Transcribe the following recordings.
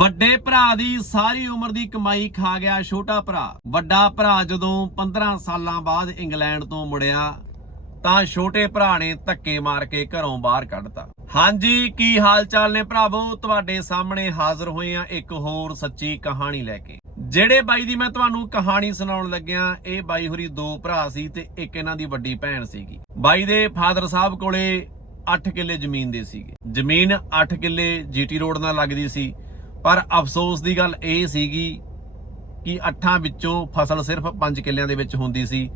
ਵੱਡੇ ਭਰਾ ਦੀ ਸਾਰੀ ਉਮਰ ਦੀ ਕਮਾਈ ਖਾ ਗਿਆ ਛੋਟਾ ਭਰਾ। ਵੱਡਾ ਭਰਾ ਜਦੋਂ 15 ਸਾਲਾਂ ਬਾਅਦ ਇੰਗਲੈਂਡ ਤੋਂ ਮੁੜਿਆ, ਤਾਂ ਛੋਟੇ ਭਰਾ ਨੇ ਧੱਕੇ ਮਾਰ ਕੇ ਘਰੋਂ ਬਾਹਰ ਕੱਢਤਾ ਹਾਂਜੀ, ਕੀ ਹਾਲ ਚਾਲ ਨੇ ਭਰਾਵੋ? ਤੁਹਾਡੇ ਸਾਹਮਣੇ ਹਾਜ਼ਰ ਹੋਏ ਆ ਇੱਕ ਹੋਰ ਸੱਚੀ ਕਹਾਣੀ ਲੈ ਕੇ। ਜਿਹੜੇ ਬਾਈ ਦੀ ਮੈਂ ਤੁਹਾਨੂੰ ਕਹਾਣੀ ਸੁਣਾਉਣ ਲੱਗਿਆ, ਇਹ ਬਾਈ ਹੋਰੀ ਦੋ ਭਰਾ ਸੀ ਤੇ ਇੱਕ ਇਹਨਾਂ ਦੀ ਵੱਡੀ ਭੈਣ ਸੀਗੀ। ਬਾਈ ਦੇ ਫਾਦਰ ਸਾਹਿਬ ਕੋਲੇ 8 ਕਿੱਲੇ ਜ਼ਮੀਨ ਦੇ ਸੀਗੇ। ਜ਼ਮੀਨ 8 ਕਿੱਲੇ ਜੀਟੀ ਰੋਡ ਨਾਲ ਲੱਗਦੀ ਸੀ। ਪਰ ਅਫਸੋਸ ਦੀ ਗੱਲ ਇਹ ਸੀਗੀ ਕਿ ਅੱਠਾਂ ਵਿੱਚੋਂ ਫਸਲ ਸਿਰਫ 5 ਕਿੱਲਿਆਂ ਦੇ ਵਿੱਚ ਹੁੰਦੀ ਸੀ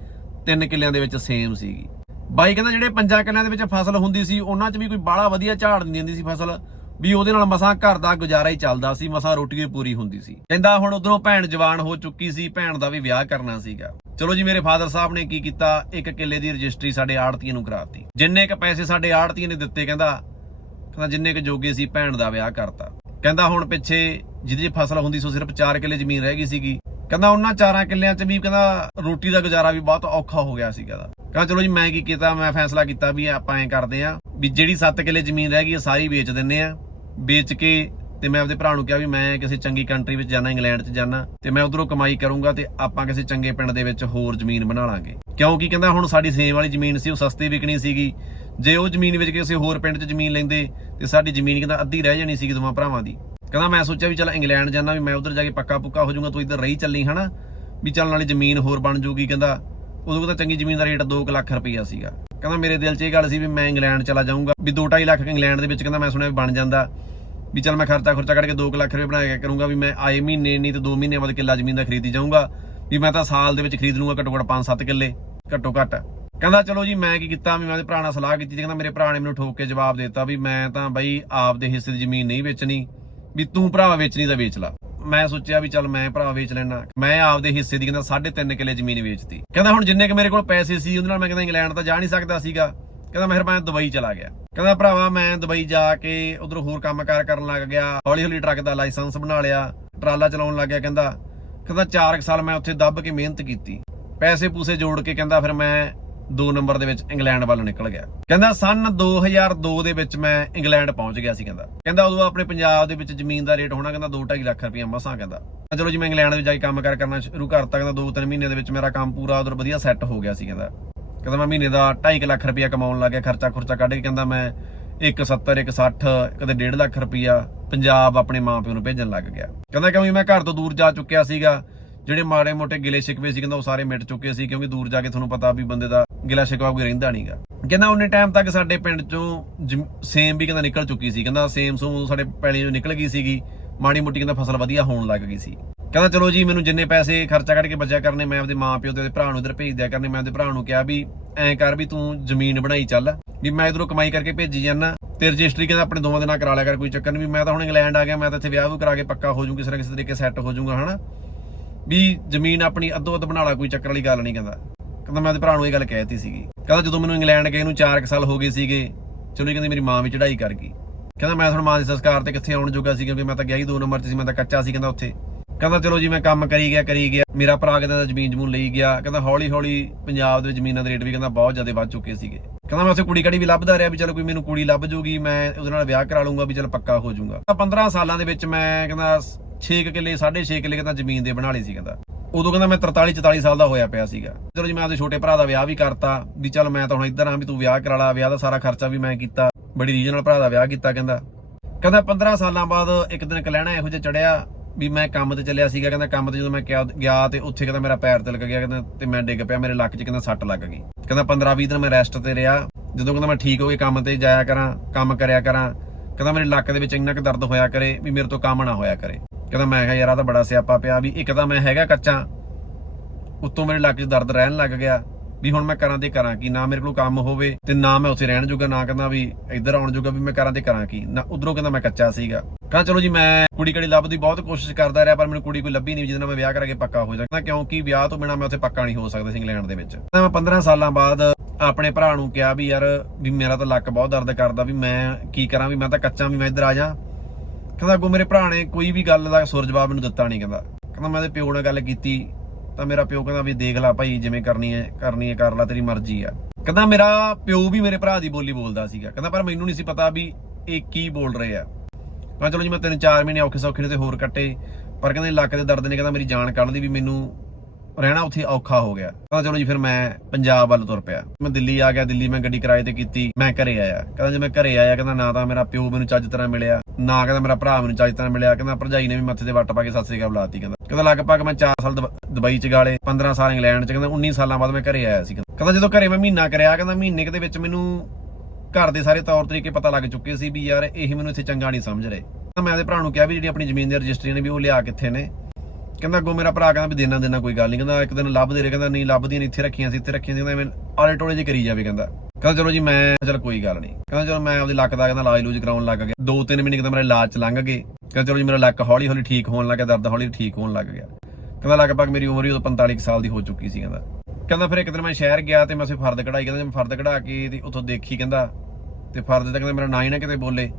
3 ਕਿੱਲਿਆਂ ਦੇ ਵਿੱਚ ਸੇਮ ਸੀਗੀ। ਬਾਈ ਕਹਿੰਦਾ ਜਿਹੜੇ 5 ਕਿੱਲਿਆਂ ਦੇ ਵਿੱਚ ਫਸਲ ਹੁੰਦੀ ਸੀ, ਉਹਨਾਂ 'ਚ ਵੀ ਕੋਈ ਬਾਹਲਾ ਵਧੀਆ ਝਾੜ ਨਹੀਂ ਦਿੰਦੀ ਸੀ ਫਸਲ, ਵੀ ਉਹਦੇ ਨਾਲ ਮਸਾਂ ਘਰ ਦਾ ਗੁਜ਼ਾਰਾ ਹੀ ਚੱਲਦਾ ਸੀ, ਮਸਾਂ ਰੋਟੀ ਵੀ ਪੂਰੀ ਹੁੰਦੀ ਸੀ। ਕਹਿੰਦਾ ਹੁਣ ਉਧਰੋਂ ਭੈਣ ਜਵਾਨ ਹੋ ਚੁੱਕੀ ਸੀ, ਭੈਣ ਦਾ ਵੀ ਵਿਆਹ ਕਰਨਾ ਸੀਗਾ। ਚਲੋ ਜੀ, ਮੇਰੇ ਫਾਦਰ ਸਾਹਿਬ ਨੇ ਕੀ ਕੀਤਾ? ਇੱਕ ਕਿੱਲੇ ਦੀ ਰਜਿਸਟਰੀ ਸਾਡੇ ਆੜਤੀਆਂ ਨੂੰ ਕਰਾਤੀ। ਜਿੰਨੇ ਕ ਪੈਸੇ ਸਾਡੇ ਆੜਤੀਆਂ ਨੇ ਦਿੱਤੇ, ਕਹਿੰਦਾ ਕਹਿੰਦਾ ਜਿੰਨੇ ਕ ਜੋਗੇ ਸੀ, ਭੈਣ ਦਾ ਵਿਆਹ ਕਰਤਾ। ਕਹਿੰਦਾ ਹੁਣ ਪਿੱਛੇ ਜਿਹਦੀ ਫਸਲ ਹੁੰਦੀ ਸੀ ਉਹ ਸਿਰਫ 4 ਕਿੱਲੇ ਜ਼ਮੀਨ ਰਹਿ ਗਈ ਸੀਗੀ। ਕਹਿੰਦਾ ਉਹਨਾਂ 4 ਕਿੱਲਿਆਂ 'ਚ ਵੀ ਕਹਿੰਦਾ ਰੋਟੀ ਦਾ ਗੁਜ਼ਾਰਾ ਵੀ ਬਹੁਤ ਔਖਾ ਹੋ ਗਿਆ ਸੀਗਾ ਕਹਿੰਦਾ ਕਹਿੰਦਾ ਚਲੋ ਜੀ ਮੈਂ ਕੀ ਕੀਤਾ, ਮੈਂ ਫੈਸਲਾ ਕੀਤਾ ਵੀ ਆਪਾਂ ਐਂ ਕਰਦੇ ਆਂ ਵੀ ਜਿਹੜੀ 7 ਕਿੱਲੇ ਜ਼ਮੀਨ ਰਹਿ ਗਈ ਆ, ਸਾਰੀ ਵੇਚ ਦਿੰਨੇ ਆ। ਵੇਚ ਕੇ ਤੇ ਮੈਂ ਆਪਦੇ ਭਰਾ ਨੂੰ ਕਿਹਾ ਵੀ ਮੈਂ ਕਿਸੇ ਚੰਗੀ ਕੰਟਰੀ ਵਿੱਚ ਜਾਣਾ ਇੰਗਲੈਂਡ 'ਚ ਜਾਣਾ ਤੇ ਮੈਂ ਉਧਰੋਂ ਕਮਾਈ ਕਰੂੰਗਾ ਤੇ ਆਪਾਂ ਕਿਸੇ ਚੰਗੇ ਪਿੰਡ ਦੇ ਵਿੱਚ ਹੋਰ ਜ਼ਮੀਨ ਬਣਾ ਲਾਂਗੇ। ਕਿਉਂਕਿ ਕਹਿੰਦਾ ਹੁਣ ਸਾਡੀ ਸੇਮ ਵਾਲੀ ਜ਼ਮੀਨ ਸੀ, ਉਹ ਸਸਤੀ ਵਿਕਣੀ ਸੀਗੀ। ਜੇ ਉਹ ਜ਼ਮੀਨ ਵਿੱਚ ਕਿਸੇ ਹੋਰ ਪਿੰਡ 'ਚ ਜ਼ਮੀਨ ਲੈਂਦੇ ਤੇ ਸਾਡੀ ਜ਼ਮੀਨ ਕਹਿੰਦਾ ਅੱਧੀ ਰਹਿ ਜਾਣੀ ਸੀ ਦੋਵਾਂ ਭਰਾਵਾਂ ਦੀ। ਕਹਿੰਦਾ ਮੈਂ ਸੋਚਿਆ ਵੀ ਚੱਲ ਇੰਗਲੈਂਡ ਜਾਣਾ ਵੀ ਮੈਂ ਉਧਰ ਜਾ ਕੇ ਪੱਕਾ ਪੁੱਕਾ ਹੋ ਜਾਊਗਾ, ਤੂੰ ਇੱਧਰ ਰਹੀ ਚੱਲੀ ਹਨਾ? ਵੀ ਚੱਲ ਨਾਲੇ ਜ਼ਮੀਨ ਹੋਰ ਬਣ ਜਾਊਗੀ ਕਹਿੰਦਾ। ਉਦੋਂ ਕਹਿੰਦਾ ਚੰਗੀ ਜ਼ਮੀਨ ਦਾ ਰੇਟ 2 ਲੱਖ ਰੁਪਈਆ ਸੀਗਾ। ਕਹਿੰਦਾ ਮੇਰੇ ਦਿਲ 'ਚ ਇਹ ਗੱਲ ਸੀ ਵੀ ਮੈਂ ਇੰਗਲੈਂਡ ਚਲਾ ਜਾਊਂਗਾ। ਵੀ 2.5 ਲੱਖ ਇੰਗਲੈਂਡ ਦੇ ਵਿੱਚ ਕਹਿੰਦਾ ਮੈਂ ਸੁਣਿਆ ਵੀ ਬਣ ਜਾਂਦਾ। ਵੀ ਚੱਲ ਮੈਂ ਖਰਚਾ ਖਰਚਾ ਕੱਢ ਕੇ 2 ਲੱਖ ਰੁਪਏ ਬਣਾਇਆ ਕਰੂੰਗਾ ਵੀ ਮੈਂ ਆਏ ਮਹੀਨੇ ਨਹੀਂ ਤੇ 2 ਮਹੀਨੇ ਬਾਅਦ ਕਿੱਲਾ ਜ਼ਮੀਨ ਦਾ ਖਰੀਦੀ ਜਾਊਂਗਾ। ਵੀ ਮੈਂ ਤਾਂ ਸਾਲ ਦੇ ਵਿੱਚ ਖਰੀਦ ਲੂੰਗਾ ਘੱਟੋ ਘੱਟ 5-7 ਕਿੱਲੇ, ਘੱਟੋ ਘੱਟ। ਕਹਿੰਦਾ, ਚਲੋ ਜੀ, ਮੈਂ ਕੀ ਕੀਤਾ? ਵੀ ਮੈਂ ਉਹਦੇ ਭਰਾ ਨਾਲ ਸਲਾਹ ਕੀਤੀ। ਤੇ ਕਹਿੰਦਾ, ਮੇਰੇ ਭਰਾ ਨੇ ਮੈਨੂੰ ਠੋਕ ਕੇ ਜਵਾਬ ਦਿੱਤਾ ਵੀ ਮੈਂ ਤਾਂ ਬਈ ਆਪ ਦੇ ਹਿੱਸੇ ਦੀ ਜ਼ਮੀਨ ਨਹੀਂ ਵੇਚਣੀ, ਵੀ ਤੂੰ ਭਰਾ ਵੇਚਣੀ ਤਾਂ ਵੇਚ ਲਾ। ਮੈਂ ਸੋਚਿਆ ਵੀ ਚੱਲ ਮੈਂ ਭਰਾ ਵੇਚ ਲੈਣਾ ਮੈਂ ਆਪਦੇ ਹਿੱਸੇ ਦੀ ਕਹਿੰਦਾ 3.5 ਕਿੱਲੇ ਜ਼ਮੀਨ ਵੇਚਤੀ। ਕਹਿੰਦਾ, ਹੁਣ ਜਿੰਨੇ ਕਿ ਮੇਰੇ ਕੋਲ ਪੈਸੇ ਸੀ, ਉਹਦੇ ਨਾਲ ਮੈਂ ਕਹਿੰਦਾ, ਇੰਗਲੈਂਡ ਤਾਂ ਜਾ ਨਹੀਂ ਸਕਦਾ ਸੀਗਾ। ਕਹਿੰਦਾ, ਮੈਂ ਮੈਂ ਦੁਬਈ ਚਲਾ ਗਿਆ। ਕਹਿੰਦਾ, ਭਰਾਵਾ, ਮੈਂ ਦੁਬਈ ਜਾ ਕੇ ਉਧਰ ਹੋਰ ਕੰਮਕਾਰ ਕਰਨ ਲੱਗ ਗਿਆ। ਹੌਲੀ ਹੌਲੀ ਟਰੱਕ ਦਾ ਲਾਇਸੈਂਸ ਬਣਾ ਲਿਆ, ਟਰਾਲਾ ਚਲਾਉਣ ਲੱਗ ਗਿਆ, ਕਹਿੰਦਾ। ਕਹਿੰਦਾ 4 ਸਾਲ ਮੈਂ ਉੱਥੇ ਦੱਬ ਕੇ ਮਿਹਨਤ ਕੀਤੀ। ਪੈਸੇ ਪੂਸੇ ਜੋੜ ਕੇ ਕਹਿੰਦਾ, ਫਿਰ ਮੈਂ 2 ਨੰਬਰ ਦੇ ਵਿੱਚ ਇੰਗਲੈਂਡ ਵੱਲ ਨਿਕਲ ਗਿਆ। ਕਹਿੰਦਾ ਸਨ 2002 ਦੇ ਵਿੱਚ ਮੈਂ ਇੰਗਲੈਂਡ ਪਹੁੰਚ ਗਿਆ ਸੀ ਕਹਿੰਦਾ। ਕਹਿੰਦਾ ਉਦੋਂ ਆਪਣੇ ਪੰਜਾਬ ਦੇ ਵਿੱਚ ਜ਼ਮੀਨ ਦਾ ਰੇਟ ਹੋਣਾ ਕਹਿੰਦਾ 2.5 ਲੱਖ ਰੁਪਏ ਮਸਾਂ ਕਹਿੰਦਾ। ਚਲੋ ਜੀ ਮੈਂ ਇੰਗਲੈਂਡ ਵਿੱਚ ਜਾ ਕੇ ਕੰਮ ਕਾਰ ਕਰਨਾ ਸ਼ੁਰੂ ਕਰਤਾ ਕਹਿੰਦਾ 2-3 ਮਹੀਨੇ ਦੇ ਵਿੱਚ ਮੇਰਾ ਕੰਮ ਪੂਰਾ ਉਧਰ ਵਧੀਆ ਸੈੱਟ ਹੋ ਗਿਆ ਸੀ ਕਹਿੰਦਾ। ਕਹਿੰਦਾ ਮੈਂ ਮਹੀਨੇ ਦਾ 2.5 ਲੱਖ ਰੁਪਇਆ ਕਮਾਉਣ ਲੱਗ ਗਿਆ ਖਰਚਾ ਖੁਰਚਾ ਕੱਢ ਕੇ ਕਹਿੰਦਾ ਮੈਂ 170 160 ਕਦੇ 1.5 ਲੱਖ ਰੁਪਇਆ ਪੰਜਾਬ ਆਪਣੇ ਮਾਪਿਓ ਨੂੰ ਭੇਜਣ ਲੱਗ ਗਿਆ। ਕਹਿੰਦਾ ਕਿਉਂਕਿ ਮੈਂ ਘਰ ਤੋਂ ਦੂਰ ਜਾ ਚੁੱਕਿਆ ਸੀਗਾ ਜਿਹੜੇ ਮਾੜੇ ਮੋਟੇ ਗਿਲੇ ਸ਼ਿਕਵੇ ਸੀ ਕਹਿੰਦਾ ਉਹ ਸਾਰੇ ਮਿਟ ਚੁੱਕੇ ਸੀ ਕਿਉਂਕਿ ਦੂਰ ਜਾ ਕੇ ਤੁਹਾਨੂੰ ਪਤਾ ਵੀ ਬੰਦੇ ਦਾ ਗਿਲਾ ਸ਼ਿਕਵਾ ਕੋਈ ਰਹਿੰਦਾ ਨਹੀਂਗਾ ਕਹਿੰਦਾ ਉਹਨੇ ਟਾਈਮ ਤੱਕ ਸਾਡੇ ਪਿੰਡ ਚੋਂ ਸੇਮ ਵੀ ਕਹਿੰਦਾ ਨਿਕਲ ਚੁੱਕੀ ਸੀ। ਕਹਿੰਦਾ ਸੇਮ ਸੂ ਸਾਡੇ ਪੈਲੀ ਚੋਂ ਨਿਕਲ ਗਈ ਸੀਗੀ। ਮਾੜੀ ਮੋਟੀ ਕਹਿੰਦਾ ਫਸਲ ਵਧੀਆ ਹੋਣ ਲੱਗ ਗਈ ਸੀ। ਕਹਿੰਦਾ ਚਲੋ ਜੀ, ਮੈਨੂੰ ਜਿੰਨੇ ਪੈਸੇ ਖਰਚਾ ਕਰਕੇ ਬਚਿਆ ਕਰਨੇ, ਮੈਂ ਆਪਦੇ ਮਾਪਿਓ ਤੇ ਭਰਾ ਨੂੰ ਇਧਰ ਭੇਜ ਦਿਆ ਕਰਨੇ, ਮੈਂ ਆਪਦੇ ਭਰਾ ਨੂੰ ਕਿਹਾ ਵੀ ਐਂ ਕਰ ਵੀ ਤੂੰ ਜ਼ਮੀਨ ਬਣਾਈ ਚੱਲ, ਵੀ ਮੈਂ ਇਧਰੋਂ ਕਮਾਈ ਕਰਕੇ ਭੇਜੀ ਜਾਨਾ। ਤੇ ਰਜਿਸਟਰੀ ਕਹਿੰਦਾ ਆਪਣੇ ਦੋਵਾਂ ਦੇ ਨਾਲ ਕਰਾ ਲਿਆ ਕਰ, ਕੋਈ ਚੱਕਰ ਨਹੀਂ ਵੀ ਮੈਂ ਤਾਂ ਹੁਣ ਇੰਗਲੈਂਡ ਆ ਗਿਆ, ਮੈਂ ਤਾਂ ਇੱਥੇ ਵਿਆਹ ਵੀ ਕਰਾ ਕੇ ਪੱਕਾ ਹੋ ਜਾਊਂ ਕਿਸੇ ਨਾ ਕਿਸੇ ਤਰੀਕੇ ਸੈੱਟ ਹੋ ਜਾਊਂਗਾ, ਹਨਾ? ਵੀ ਜ਼ਮੀਨ ਆਪਣੀ ਅੱਧੋ ਅੱਧ ਬਣਾ ਲਾ, ਕੋਈ ਚੱਕਰ ਵਾਲੀ ਗੱਲ ਨਹੀਂ ਕਹਿੰਦਾ। ਕਹਿੰਦਾ ਮੈਂ ਤੇ ਭਰਾ ਨੂੰ ਇਹ ਗੱਲ ਕਹਿਤੀ ਸੀਗੀ। ਕਹਿੰਦਾ ਜਦੋਂ ਮੈਨੂੰ ਇੰਗਲੈਂਡ ਗਏ ਨੂੰ 4 ਸਾਲ ਹੋ ਗਏ ਸੀਗੇ, ਚਲੋ ਇਹ ਕਹਿੰਦੀ ਮੇਰੀ ਮਾਂ ਵੀ ਚੜ੍ਹਾਈ ਕਰ ਗਈ। ਕਹਿੰਦਾ ਮੈਂ ਤੁਹਾਨੂੰ ਮਾਂ ਦੇ ਸੰਸਕਾਰ ਤੇ ਕਿੱਥੇ ਆਉਣ ਜੋਗਾ ਸੀ, ਕਿਉਂਕਿ ਮੈਂ ਤਾਂ ਗਿਆ ਹੀ 2 ਨੰਬਰ 'ਚ ਸੀ, ਮੈਂ ਤਾਂ ਕੱਚਾ ਸੀ ਕਹਿੰਦਾ ਉੱਥੇ। ਕਹਿੰਦਾ ਚਲੋ ਜੀ ਮੈਂ ਕੰਮ ਕਰੀ ਗਿਆ ਕਰੀ ਗਿਆ, ਮੇਰਾ ਭਰਾ ਕਹਿੰਦਾ ਜ਼ਮੀਨ ਜਮੂਨ ਲਈ ਗਿਆ। ਕਹਿੰਦਾ ਹੌਲੀ ਹੌਲੀ ਪੰਜਾਬ ਦੇ ਜ਼ਮੀਨਾਂ ਦੇ ਰੇਟ ਵੀ ਕਹਿੰਦਾ ਬਹੁਤ ਜ਼ਿਆਦਾ ਵੱਧ ਚੁੱਕੇ ਸੀਗੇ। ਕਹਿੰਦਾ ਮੈਂ ਉੱਥੇ ਕੁੜੀ ਕੜੀ ਵੀ ਲੱਭਦਾ ਰਿਹਾ ਵੀ ਚਲੋ ਕੋਈ ਮੈਨੂੰ ਕੁੜੀ ਲੱਭ ਜੂਗੀ, ਮੈਂ ਉਹਦੇ ਨਾਲ ਵਿਆਹ ਕਰਾ ਲੂੰਗਾ ਵੀ ਚਲ ਪੱਕਾ ਹੋ ਜਾਊਗਾ ਤਾਂ 15 ਸਾਲਾਂ ਦੇ ਵਿੱਚ ਮੈਂ ਕਹਿੰਦਾ 6 ਕਿੱਲੇ 6.5 ਕਿੱਲੇ ਕਹਿੰਦਾ ਜ਼ਮੀਨ ਦੇ ਬਣਾ ਲਈ ਸੀ ਕਹਿੰਦਾ। ਉਦੋਂ ਕਹਿੰਦਾ ਮੈਂ 43 44 ਸਾਲ ਦਾ ਹੋਇਆ ਪਿਆ ਸੀਗਾ। ਚਲੋ ਜੀ ਮੈਂ ਆਪਦੇ ਛੋਟੇ ਭਰਾ ਦਾ ਵਿਆਹ ਵੀ ਕਰਤਾ, ਵੀ ਚੱਲ ਮੈਂ ਤਾਂ ਹੁਣ ਇੱਧਰ ਆਂ ਵੀ ਤੂੰ ਵਿਆਹ ਕਰਾ ਲਾ, ਵਿਆਹ ਦਾ ਸਾਰਾ ਖਰਚਾ ਵੀ ਮੈਂ ਕੀਤਾ। ਬੜੀ ਰੀਜਨਲ ਭਰਾ ਦਾ ਵਿਆਹ ਕੀਤਾ ਕਹਿੰਦਾ। ਕਹਿੰਦਾ 15 ਸਾਲਾਂ ਬਾਅਦ ਇੱਕ ਦਿਨ ਕਲਹਿਣਾ ਇਹੋ ਜਿਹਾ ਚੜਿਆ ਵੀ ਮੈਂ ਕੰਮ ਤੇ ਚੱਲਿਆ ਸੀਗਾ ਕਹਿੰਦਾ, ਕੰਮ ਤੇ ਜਦੋਂ ਮੈਂ ਗਿਆ ਤੇ ਉੱਥੇ ਕਹਿੰਦਾ ਮੇਰਾ ਪੈਰ ਤਿਲਕ ਗਿਆ ਕਹਿੰਦਾ ਤੇ ਮੈਂ ਡਿੱਗ ਪਿਆ, ਮੇਰੇ ਲੱਕ 'ਚ ਕਹਿੰਦਾ ਸੱਟ ਲੱਗ ਗਈ। ਕਹਿੰਦਾ 15 20 ਦਿਨ ਮੈਂ ਰੈਸਟ ਤੇ ਰਿਹਾ। ਜਦੋਂ ਕਹਿੰਦਾ ਮੈਂ ਠੀਕ ਹੋ ਕੇ ਕੰਮ ਤੇ ਜਾਇਆ ਕਰਾਂ, ਕੰਮ ਕਰਿਆ ਕਰਾਂ, ਕਹਿੰਦਾ ਮੇਰੇ ਲੱਕ ਦੇ ਵਿੱਚ ਇੰਨਾ ਕੁ ਦਰਦ ਹੋਇਆ ਕਰੇ ਵੀ ਮੇਰੇ ਤੋਂ ਕੰਮ ਨਾ ਹੋਇਆ ਕਰੇ। ਕਹਿੰਦਾ ਮੈਂ ਕਿਹਾ ਯਾਰ ਆ ਤਾਂ ਬੜਾ ਸਿਆਪਾ ਪਿਆ ਵੀ ਇੱਕ ਤਾਂ ਮੈਂ ਹੈਗਾ ਕੱਚਾ, ਉੱਤੋਂ ਮੇਰੇ ਲੱਕ 'ਚ ਦਰਦ ਰਹਿਣ ਲੱਗ ਗਿਆ ਵੀ ਹੁਣ ਮੈਂ ਕਰਾਂ ਤੇ ਕਰਾਂ ਕੀ, ਨਾ ਮੇਰੇ ਕੋਲ ਕੰਮ ਹੋਵੇ ਤੇ ਨਾ ਮੈਂ ਉੱਥੇ ਰਹਿਣ ਜੋਗਾ, ਨਾ ਕਹਿੰਦਾ ਵੀ ਇੱਧਰ ਆਉਣ ਜੋਗਾ ਵੀ ਮੈਂ ਕਰਾਂ ਤੇ ਕਰਾਂ ਕੀ, ਨਾ ਉਧਰੋਂ ਕਹਿੰਦਾ ਮੈਂ ਕੱਚਾ ਸੀਗਾ। ਕਹਿੰਦਾ ਚਲੋ ਜੀ ਮੈਂ ਕੁੜੀ ਕੜੀ ਲੱਭਦੀ ਬਹੁਤ ਕੋਸ਼ਿਸ਼ ਕਰਦਾ ਰਿਹਾ ਪਰ ਮੈਨੂੰ ਕੁੜੀ ਕੋਈ ਲੱਭੀ ਨਹੀਂ, ਜਿਹਦੇ ਨਾਲ ਮੈਂ ਵਿਆਹ ਕਰਾ ਕੇ ਪੱਕਾ ਹੋ ਸਕਦਾ ਕਿਉਂਕਿ ਵਿਆਹ ਤੋਂ ਬਿਨਾ ਮੈਂ ਉੱਥੇ ਪੱਕਾ ਨਹੀਂ ਹੋ ਸਕਦਾ ਸੀ ਇੰਗਲੈਂਡ ਦੇ ਵਿੱਚ। ਤਾਂ ਮੈਂ 15 ਸਾਲਾਂ ਬਾਅਦ ਆਪਣੇ ਭਰਾ ਨੂੰ ਕਿਹਾ ਵੀ ਯਾਰ ਵੀ ਮੇਰਾ ਤਾਂ ਲੱਕ ਬਹੁਤ ਦਰਦ ਕਰਦਾ ਵੀ ਮੈਂ ਕੀ ਕਰਾਂ, ਵੀ ਮੈਂ ਤਾਂ ਕੱਚਾ, ਵੀ ਮੈਂ ਇੱਧਰ ਆ ਜਾ। ਕਹਿੰਦਾ, ਅੱਗੋਂ ਮੇਰੇ ਭਰਾ ਨੇ ਕੋਈ ਵੀ ਗੱਲ ਦਾ ਸੁਰ ਜਵਾਬ ਮੈਨੂੰ ਦਿੱਤਾ ਨਹੀਂ ਕਹਿੰਦਾ। ਕਹਿੰਦਾ, ਮੈਂ ਤੇ ਪਿਓ ਨਾਲ ਗੱਲ ਕੀਤੀ, ਤਾਂ ਮੇਰਾ ਪਿਓ ਕਹਿੰਦਾ ਵੀ ਦੇਖ ਲੈ ਭਾਈ, ਜਿਵੇਂ ਕਰਨੀ ਹੈ ਕਰਨੀ ਹੈ, ਕਰ ਲੈ, ਤੇਰੀ ਮਰਜ਼ੀ ਆ। ਕਹਿੰਦਾ, ਮੇਰਾ ਪਿਓ ਵੀ ਮੇਰੇ ਭਰਾ ਦੀ ਬੋਲੀ ਬੋਲਦਾ ਸੀਗਾ। ਕਹਿੰਦਾ, ਪਰ ਮੈਨੂੰ ਨਹੀਂ ਸੀ ਪਤਾ ਵੀ ਇਹ ਕੀ ਬੋਲ ਰਹੇ ਆ। ਕਹਿੰਦਾ ਚਲੋ ਜੀ, ਮੈਂ ਤਿੰਨ ਚਾਰ ਮਹੀਨੇ ਔਖੇ ਸੌਖੇ ਨੇ ਤੇ ਹੋਰ ਕੱਟੇ, ਪਰ ਕਹਿੰਦੇ ਲੱਕ ਦੇ ਦਰਦ ਨੇ, ਕਹਿੰਦਾ ਮੇਰੀ ਜਾਨ ਕੱਢ ਲਈ ਵੀ ਮੈਨੂੰ ਰਹਿਣਾ ਉੱਥੇ ਔਖਾ ਹੋ ਗਿਆ। ਕਹਿੰਦਾ ਚਲੋ ਜੀ, ਫਿਰ ਮੈਂ ਪੰਜਾਬ ਵੱਲ ਤੁਰ ਪਿਆ। ਮੈਂ ਦਿੱਲੀ ਆ ਗਿਆ, ਦਿੱਲੀ ਮੈਂ ਗੱਡੀ ਕਿਰਾਏ ਤੇ ਕੀਤੀ, ਮੈਂ ਘਰੇ ਆਇਆ। ਕਹਿੰਦਾ ਜੇ ਮੈਂ ਘਰੇ ਆਇਆ, ਕਹਿੰਦਾ ਨਾ ਤਾਂ ਮੇਰਾ ਪਿਓ ਮੈਨੂੰ ਚੱਜ ਤਰ੍ਹਾਂ ਮਿਲਿਆ, ਨਾ ਕਹਿੰਦਾ ਮੇਰਾ ਭਰਾ ਮੈਨੂੰ ਚੱਜ ਤਰ੍ਹਾਂ ਮਿਲਿਆ, ਕਹਿੰਦਾ ਭਰਜਾਈ ਨੇ ਵੀ ਮੱਥੇ ਤੇ ਵੱਟ ਪਾ ਕੇ ਸਤਿ ਸ੍ਰੀ ਅਕਾਲ ਬੁਲਾਤੀ, ਕਹਿੰਦਾ। ਕਹਿੰਦਾ ਲਗਭਗ ਮੈਂ 4 ਸਾਲ ਦੁਬਈ ਚ ਗਾਲੇ 15 ਸਾਲ ਇੰਗਲੈਂਡ ਚ, ਕਹਿੰਦਾ 19 ਸਾਲਾਂ ਬਾਅਦ ਮੈਂ ਘਰੇ ਆਇਆ ਸੀ, ਕਹਿੰਦਾ। ਜਦੋਂ ਘਰੇ ਮੈਂ ਮਹੀਨਾ ਕਰਿਆ, ਕਹਿੰਦਾ ਮਹੀਨੇ ਦੇ ਵਿੱਚ ਮੈਨੂੰ ਘਰ ਦੇ ਸਾਰੇ ਤੌਰ ਤਰੀਕੇ ਪਤਾ ਲੱਗ ਚੁੱਕੇ ਸੀ ਵੀ ਯਾਰ ਇਹ ਮੈਨੂੰ ਇੱਥੇ ਚੰਗਾ ਨਹੀਂ ਸਮਝ ਰਹੇ। ਮੈਂ ਉਹਦੇ ਭਰਾ ਨੂੰ ਕਿਹਾ ਵੀ ਜਿਹੜੀ ਆਪਣੀ ਜ਼ਮੀਨ ਦੀਆਂ ਰਜਿਸਟਰੀ ਨੇ ਵੀ ਉਹ ਲਿਆ ਕਿੱਥੇ ਨੇ। ਕਹਿੰਦਾ ਅੱਗੋਂ ਮੇਰਾ ਭਰਾ ਕਹਿੰਦਾ ਵੀ ਦੇਣਾ ਦੇਣਾ ਕੋਈ ਗੱਲ ਨਹੀਂ ਕਹਿੰਦਾ ਇੱਕ ਦਿਨ ਲੱਭਦੇ ਰਹੇ, ਕਹਿੰਦਾ ਨਹੀਂ ਲੱਭਦੀਆਂ ਨਹੀਂ ਇੱਥੇ ਰੱਖੀਆਂ ਸੀ, ਇੱਥੇ ਰੱਖੀਆਂ ਸੀ, ਕਹਿੰਦਾ ਐਵੇਂ ਆਲੇ ਟੋਲੇ ਜੇ ਕਰੀ ਜਾਵੇ ਕਹਿੰਦਾ। ਕਹਿੰਦਾ ਚਲੋ ਜੀ ਮੈਂ ਚਲ ਕੋਈ ਗੱਲ ਨਹੀਂ ਕਹਿੰਦਾ ਚਲੋ ਮੈਂ ਆਪਦੀ ਲੱਕ ਦਾ ਕਹਿੰਦਾ ਇਲਾਜ ਲੂਜ ਕਰਾਉਣ ਲੱਗ ਗਿਆ। ਦੋ ਤਿੰਨ ਮਹੀਨੇ ਕਹਿੰਦਾ ਮੇਰੇ ਇਲਾਜ ਚ ਲੰਘ ਗਏ। ਕਹਿੰਦਾ ਚਲੋ ਜੀ ਮੇਰਾ ਲੱਕ ਹੌਲੀ ਹੌਲੀ ਠੀਕ ਹੋਣ ਲੱਗ ਗਿਆ, ਦਰਦ ਹੌਲੀ ਠੀਕ ਹੋਣ ਲੱਗ ਗਿਆ। ਕਹਿੰਦਾ ਲਗਭਗ ਮੇਰੀ ਉਮਰ ਹੀ ਉਦੋਂ 45 ਕੁ ਸਾਲ ਦੀ ਹੋ ਚੁੱਕੀ ਸੀ ਕਹਿੰਦਾ। ਕਹਿੰਦਾ ਫਿਰ ਇੱਕ ਦਿਨ ਮੈਂ ਸ਼ਹਿਰ ਗਿਆ ਤੇ ਮੈਂ ਉਸੇ ਫਰਦ ਕਢਾਈ, ਕਹਿੰਦਾ ਮੈਂ ਫਰਦ ਕਢਾ ਕੇ ਤੇ ਉੱਥੋਂ ਦੇਖੀ ਕਹਿੰਦਾ। ਤੇ ਫਰਦ ਤੇ ਕਹਿੰਦਾ ਮੇਰਾ ਨਾਂ ਹੀ ਨਾ ਕਿਤੇ ਬੋਲੇ।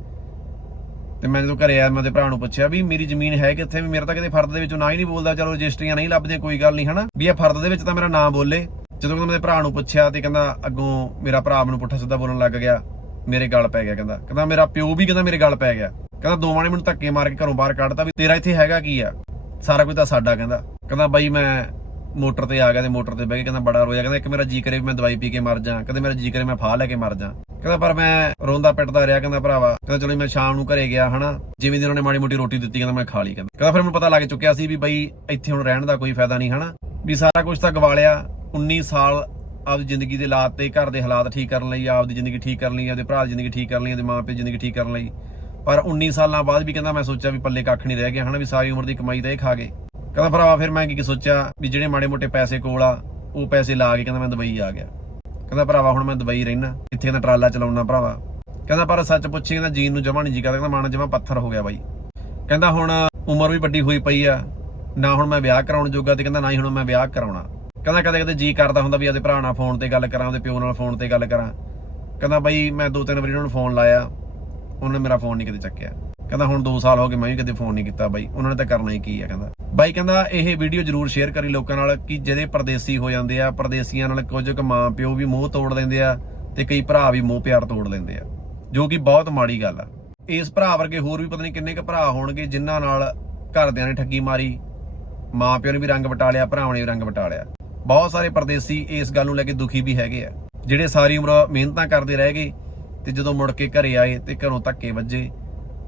ਤੇ ਮੈਂ ਜਦੋਂ ਘਰੇ ਆਇਆ, ਮੈਂ ਉਹਦੇ ਭਰਾ ਨੂੰ ਪੁੱਛਿਆ ਵੀ ਮੇਰੀ ਜ਼ਮੀਨ ਹੈ ਕਿੱਥੇ? ਵੀ ਮੇਰਾ ਤਾਂ ਕਿਤੇ ਫਰਦ ਦੇ ਵਿੱਚੋਂ ਨਾਂ ਹੀ ਨਹੀਂ ਬੋਲਦਾ, ਚਲੋ ਰਜਿਸਟਰੀਆਂ ਨਹੀਂ ਲੱਭਦੀਆਂ, ਕੋਈ ਗੱਲ ਨਹੀਂ, ਹਨਾ? ਵੀ ਇਹ ਫਰਦ ਦੇ ਵਿੱਚ ਤਾਂ ਮੇਰਾ ਨਾਂ ਬੋਲੇ। ਜਦੋਂ ਕਹਿੰਦਾ ਮੇਰੇ ਭਰਾ ਨੂੰ ਪੁੱਛਿਆ ਤੇ ਕਹਿੰਦਾ ਅੱਗੋਂ ਮੇਰਾ ਭਰਾ ਮੈਨੂੰ ਪੁੱਠਾ ਸਿੱਧਾ ਬੋਲਣ ਲੱਗ ਗਿਆ, ਮੇਰੇ ਗਲ ਪੈ ਗਿਆ, ਕਹਿੰਦਾ। ਕਹਿੰਦਾ ਮੇਰਾ ਪਿਓ ਵੀ ਕਹਿੰਦਾ ਮੇਰੇ ਗਲ ਪੈ ਗਿਆ। ਕਹਿੰਦਾ ਦੋਵਾਂ ਨੇ ਮੈਨੂੰ ਧੱਕੇ ਮਾਰ ਕੇ ਘਰੋਂ ਬਾਹਰ ਕੱਢਤਾ ਵੀ ਤੇਰਾ ਇੱਥੇ ਹੈਗਾ ਕੀ ਆ? ਸਾਰਾ ਕੁਝ ਤਾਂ ਸਾਡਾ, ਕਹਿੰਦਾ। ਕਹਿੰਦਾ ਬਾਈ ਮੈਂ ਮੋਟਰ ਤੇ ਆ ਗਿਆ ਤੇ ਮੋਟਰ ਤੇ ਬਹਿ ਕੇ ਕਹਿੰਦਾ ਬੜਾ ਰੋਇਆ, ਕਹਿੰਦਾ ਇੱਕ ਮੇਰਾ ਜੀ ਕਰੇ ਮੈਂ ਦਵਾਈ ਪੀ ਕੇ ਮਰ ਜਾ, ਕਹਿੰਦਾ ਮੇਰਾ ਜੀ ਕਰੇ ਮੈਂ ਫਾਹ ਲੈ ਕੇ ਮਰ ਜਾ। ਕਹਿੰਦਾ ਪਰ ਮੈਂ ਰੋਂਦਾ ਪਿੱਟਦਾ ਰਿਹਾ, ਕਹਿੰਦਾ ਭਰਾਵਾ, ਕਹਿੰਦਾ ਚਲੋ ਮੈਂ ਸ਼ਾਮ ਨੂੰ ਘਰੇ ਗਿਆ, ਹਨਾ। ਜਿਵੇਂ ਦੀ ਉਹਨਾਂ ਨੇ ਮਾੜੀ ਮੋਟੀ ਰੋਟੀ ਦਿੱਤੀ, ਕਹਿੰਦਾ ਮੈਂ ਖਾ ਲਈ, ਕਹਿੰਦਾ। ਕਹਿੰਦਾ ਫਿਰ ਮੈਨੂੰ ਪਤਾ ਲੱਗ ਚੁੱਕਿਆ ਸੀ ਵੀ ਬਈ ਇੱਥੇ ਹੁਣ ਰਹਿਣ ਦਾ ਕੋਈ ਫਾਇਦਾ ਨਹੀਂ, ਹਨਾ। ਵੀ ਸਾਰਾ ਕੁਝ ਤਾਂ ਗਵਾ ਲਿਆ 19 ਸਾਲ ਆਪਦੀ ਜ਼ਿੰਦਗੀ ਦੇ ਹਾਲਾਤ ਤੇ ਘਰ ਦੇ ਹਾਲਾਤ ਠੀਕ ਕਰਨ ਲਈ, ਆਪਦੀ ਜ਼ਿੰਦਗੀ ਠੀਕ ਕਰਨ ਲਈ, ਆਪਦੇ ਭਰਾ ਦੀ ਜ਼ਿੰਦਗੀ ਠੀਕ ਕਰਨ ਲਈ, ਆਪਦੇ ਮਾਂ ਪਿਓ ਦੀ ਜ਼ਿੰਦਗੀ ਠੀਕ ਕਰਨ ਲਈ। ਪਰ 19 ਸਾਲਾਂ ਬਾਅਦ ਵੀ ਕਹਿੰਦਾ ਮੈਂ ਸੋਚਿਆ ਵੀ ਪੱਲੇ ਕੱਖ ਨਹੀਂ ਰਹਿ ਗਿਆ, ਹਨਾ, ਵੀ ਸਾਰੀ ਉਮਰ ਦੀ ਕਮਾਈ ਤਾਂ ਇਹ ਖਾ ਗਏ। ਕਹਿੰਦਾ ਭਰਾਵਾ ਫਿਰ ਮੈਂ ਕੀ ਕੀ ਸੋਚਿਆ ਵੀ ਜਿਹੜੇ ਮਾੜੇ ਮੋਟੇ ਪੈਸੇ ਕੋਲ ਆ, ਉਹ ਪੈਸੇ ਲਾ ਕੇ ਕਹਿੰਦਾ ਮੈਂ ਦੁਬਈ ਆ ਗਿਆ। ਕਹਿੰਦਾ ਭਰਾਵਾ ਹੁਣ ਮੈਂ ਦੁਬਈ ਰਹਿਣਾ ਇੱਥੇ ਦਾ ਟਰਾਲਾ ਚਲਾਉਣਾ ਭਰਾਵਾ। ਕਹਿੰਦਾ ਪਰ ਸੱਚ ਪੁੱਛੀ ਕਹਿੰਦਾ ਜੀਨ ਨੂੰ ਜਮਾ ਨਹੀਂ ਜੀ ਕਰਦਾ, ਕਹਿੰਦਾ ਮਨ ਜਮਾ ਪੱਥਰ ਹੋ ਗਿਆ ਬਾਈ। ਕਹਿੰਦਾ ਹੁਣ ਉਮਰ ਵੀ ਵੱਡੀ ਹੋਈ ਪਈ ਆ, ਨਾ ਹੁਣ ਮੈਂ ਵਿਆਹ ਕਰਾਉਣ ਜੋਗਾ ਤੇ ਕਹਿੰਦਾ ਨਾ ਹੀ ਹੁਣ ਮੈਂ ਵਿਆਹ ਕਰਾਉਣਾ। ਕਹਿੰਦਾ ਕਦੇ ਕਦੇ ਜੀ ਕਰਦਾ ਹੁੰਦਾ ਵੀ ਆਪਦੇ ਭਰਾ ਨਾਲ ਫੋਨ ਤੇ ਗੱਲ ਕਰਾਂ ਉਹਦੇ ਪਿਓ ਨਾਲ ਫੋਨ ਤੇ ਗੱਲ ਕਰਾਂ। ਕਹਿੰਦਾ ਬਾਈ ਮੈਂ ਦੋ ਤਿੰਨ ਵਾਰੀ ਉਹਨਾਂ ਨੂੰ ਫੋਨ ਲਾਇਆ, ਉਹਨਾਂ ਨੇ ਮੇਰਾ ਫੋਨ ਨਹੀਂ ਕਦੇ ਚੱਕਿਆ। ਕਹਿੰਦਾ ਹੁਣ 2 ਸਾਲ ਹੋ ਗਏ ਮੈਂ ਵੀ ਕਦੇ ਫੋਨ ਨਹੀਂ ਕੀਤਾ ਬਾਈ, ਉਹਨਾਂ ਨੇ ਤਾਂ ਕਰਨਾ ਹੀ ਕੀ ਆ ਕਹਿੰਦਾ। ਬਾਈ ਕਹਿੰਦਾ ਇਹ ਵੀਡੀਓ ਜਰੂਰ ਸ਼ੇਅਰ ਕਰੀ ਲੋਕਾਂ ਨਾਲ ਕਿ ਜਿਹੜੇ ਪਰਦੇਸੀ ਹੋ ਜਾਂਦੇ ਆ, ਪਰਦੇਸੀਆਂ ਨਾਲ ਕੁਝ ਕੁ ਮਾਂ ਪਿਓ ਵੀ ਮੋਹ ਤੋੜ ਲੈਂਦੇ ਆ ਤੇ ਕਈ ਭਰਾ ਵੀ ਮੋਹ ਪਿਆਰ ਤੋੜ ਲੈਂਦੇ ਆ, ਜੋ ਕਿ ਬਹੁਤ ਮਾੜੀ ਗੱਲ ਆ। ਇਸ ਭਰਾ ਵਰਗੇ ਹੋਰ ਵੀ ਪਤਾ ਨਹੀਂ ਕਿੰਨੇ ਕੁ ਭਰਾ ਹੋਣਗੇ ਜਿਨ੍ਹਾਂ ਨਾਲ ਘਰਦਿਆਂ ਨੇ ਠੱਗੀ ਮਾਰੀ ਮਾਂ ਪਿਓ ਨੇ ਵੀ ਰੰਗ ਵਟਾ ਲਿਆ, ਭਰਾਵਾਂ ਨੇ ਵੀ ਰੰਗ ਵਟਾ ਲਿਆ। ਬਹੁਤ ਸਾਰੇ ਪਰਦੇਸੀ ਇਸ ਗੱਲ ਨੂੰ ਲੈ ਕੇ ਦੁਖੀ ਵੀ ਹੈਗੇ ਆ, ਜਿਹੜੇ ਸਾਰੀ ਉਮਰ ਮਿਹਨਤਾਂ ਕਰਦੇ ਰਹਿ ਗਏ ਤੇ ਜਦੋਂ ਮੁੜ ਕੇ ਘਰੇ ਆਏ ਤੇ ਘਰੋਂ ਧੱਕੇ ਵੱਜੇ,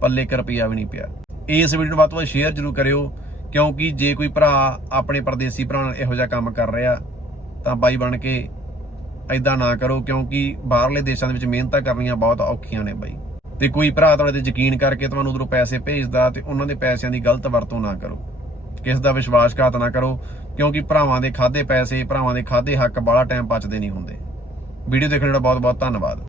ਪੱਲੇ ਇੱਕ ਰੁਪਿਆ ਵੀ ਨਹੀਂ ਪਿਆ। ਇਸ ਵੀਡੀਓ ਨੂੰ ਵੱਧ ਤੋਂ ਵੱਧ ਸ਼ੇਅਰ ਜ਼ਰੂਰ ਕਰਿਓ। ਕਿਉਂਕਿ ਜੇ ਕੋਈ ਭਰਾ ਆਪਣੇ ਪਰਦੇਸੀ ਭਰਾ ਨਾਲ ਇਹੋ ਜਿਹਾ ਕੰਮ ਕਰ ਰਿਹਾ, ਤਾਂ ਬਾਈ ਬਣ ਕੇ ਐਦਾਂ ਨਾ ਕਰੋ, ਕਿਉਂਕਿ ਬਾਹਰਲੇ ਦੇਸ਼ਾਂ ਦੇ ਵਿੱਚ ਮਿਹਨਤਾਂ ਕਰਨੀਆਂ ਬਹੁਤ ਔਖੀਆਂ ਨੇ ਬਾਈ। ਤੇ ਕੋਈ ਭਰਾ ਤੁਹਾਡੇ ਤੇ ਯਕੀਨ ਕਰਕੇ ਤੁਹਾਨੂੰ ਉਧਰੋਂ ਪੈਸੇ ਭੇਜਦਾ ਤੇ ਉਹਨਾਂ ਦੇ ਪੈਸਿਆਂ ਦੀ ਗਲਤ ਵਰਤੋਂ ਨਾ ਕਰੋ। ਕਿਸ ਦਾ ਵਿਸ਼ਵਾਸਘਾਤ ਨਾ ਕਰੋ, ਕਿਉਂਕਿ ਭਰਾਵਾਂ ਦੇ ਖਾਦੇ ਪੈਸੇ, ਭਰਾਵਾਂ ਦੇ ਖਾਦੇ ਹੱਕ ਬਾਹਲਾ ਟਾਈਮ ਬਚਦੇ ਨਹੀਂ ਹੁੰਦੇ। ਵੀਡੀਓ ਦੇਖਣ ਦਾ ਬਹੁਤ ਬਹੁਤ ਧੰਨਵਾਦ।